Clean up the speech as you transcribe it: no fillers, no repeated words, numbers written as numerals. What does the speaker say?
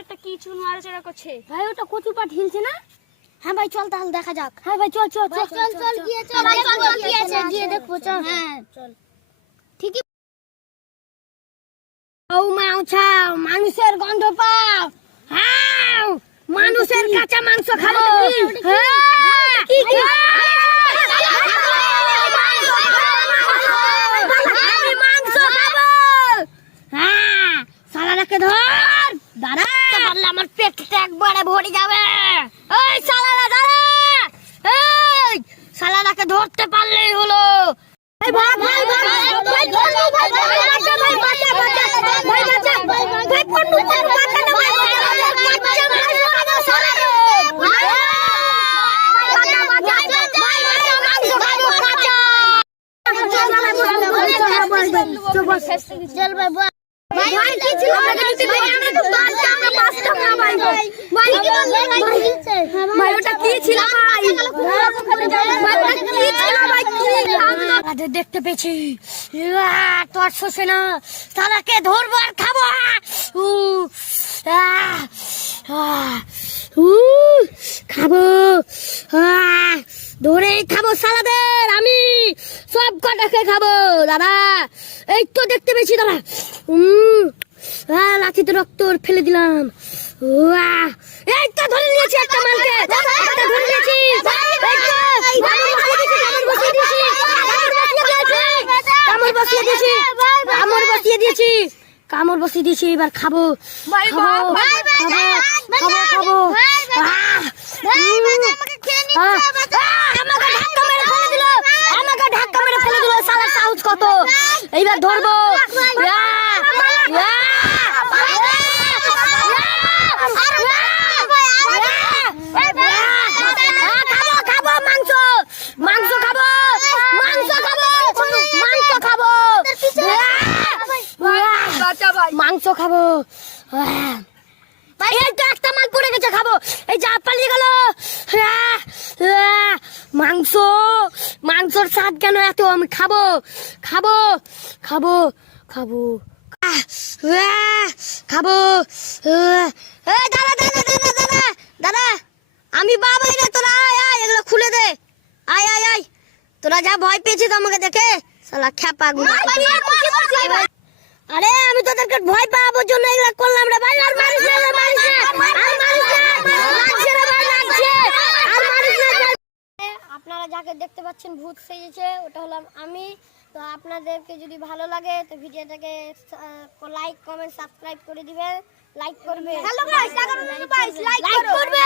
একটা কিছু নাড়াচাড়া করছে। ভাই ওটা কচু পাট হিলছে না? হ্যাঁ ভাই চল তাহলে দেখা যাক। হ্যাঁ ভাই চল চল চল চল চল গিয়ে চল কি আছে গিয়ে দেখবো চল। হ্যাঁ চল ঠিকই। ও মাও ছাও মানুষের গন্ধ পাও। হ্যাঁ মানুষের কাঁচা মাংস খাবো। কি কি আমি মাংস খাবো। হ্যাঁ সালাদাকে ধর দাঁড়া পারলে আমার পেটটা একবারে ভরে যাবে। এই সালাদা দাঁড়া, এই সালাদাকে ধরতে পারলেই হলো। ভাই ভাই ভাই ভাই ভাই ভাই ভাই বাঁচা বাঁচা ভাই বাঁচা ভাই পন্নু পন্নু বাঁচা না ভাই বাঁচা মাংস খাবো সালাদা ভাই বাঁচা বাঁচা ভাই বাঁচা মাংস খাবো কাঁচা চল ভাই ভাই কি ছিল ভাই আমি তো বাঁচা আমরা পাঁচটা না ভাই ভাই কি বললে ভাই ওটা কি ছিল ভাই ভাই কি ছিল ভাই কি আজ দেখতে পেয়েছি তোর শোষে না তারাকে ধরবো আর খাবো। খাবো ধরে খাবো সালাদের আমি সব কটাকে খাবো দাদা। এই তো দেখতে পেয়েছি দাদা। লাঠিতে রক্ত ফেলে দিলাম। এই তো ধরে নিয়েছি একটা মালকে একটা ধরে নিয়েছি। কামড় বসিয়ে দিয়েছি এবার খাবো খাবো খাবো খাবো খাবো। আমাকে ধাক্কা মেরে ফেলে দিল সালার সাহস কত। এইবার ধরবো খাবো মাংস মাংস খাবো মাংস খাবো মাংস খাবো মাংস খাবো। এই তো একটা মাল পড়ে গেছে খাবো। এই যা পালিয়ে গেল মাংস মাংসর স্বাদ কেন এত আমি খাবো খাবো খাবো খাবো খাবো। দাদা দাদা দাদা দাদা দাদা আমি বাবাই না তোরা আয় আয় এগুলো খুলে দে আয় আয় আয় তোরা যা ভয় পেয়েছিস আমাকে দেখে শালা খ্যাপা গুলো। আরে আমি তোদেরকে ভয় পাওয়ার জন্য এগুলো করলাম রে ভাই। আর মারিস না রে মারিস না আর মারিস না লাগছে রে ভাই লাগছে আর মারিস না। আপনারা যাকে দেখতে পাচ্ছেন ভূত সেজেছে ওটা হলাম আমি। তো আপনাদেরকে যদি ভালো লাগে তো ভিডিওটাকে লাইক কমেন্ট সাবস্ক্রাইব করে দিবেন লাইক করবে। হ্যালো গাইস লাইক করবে।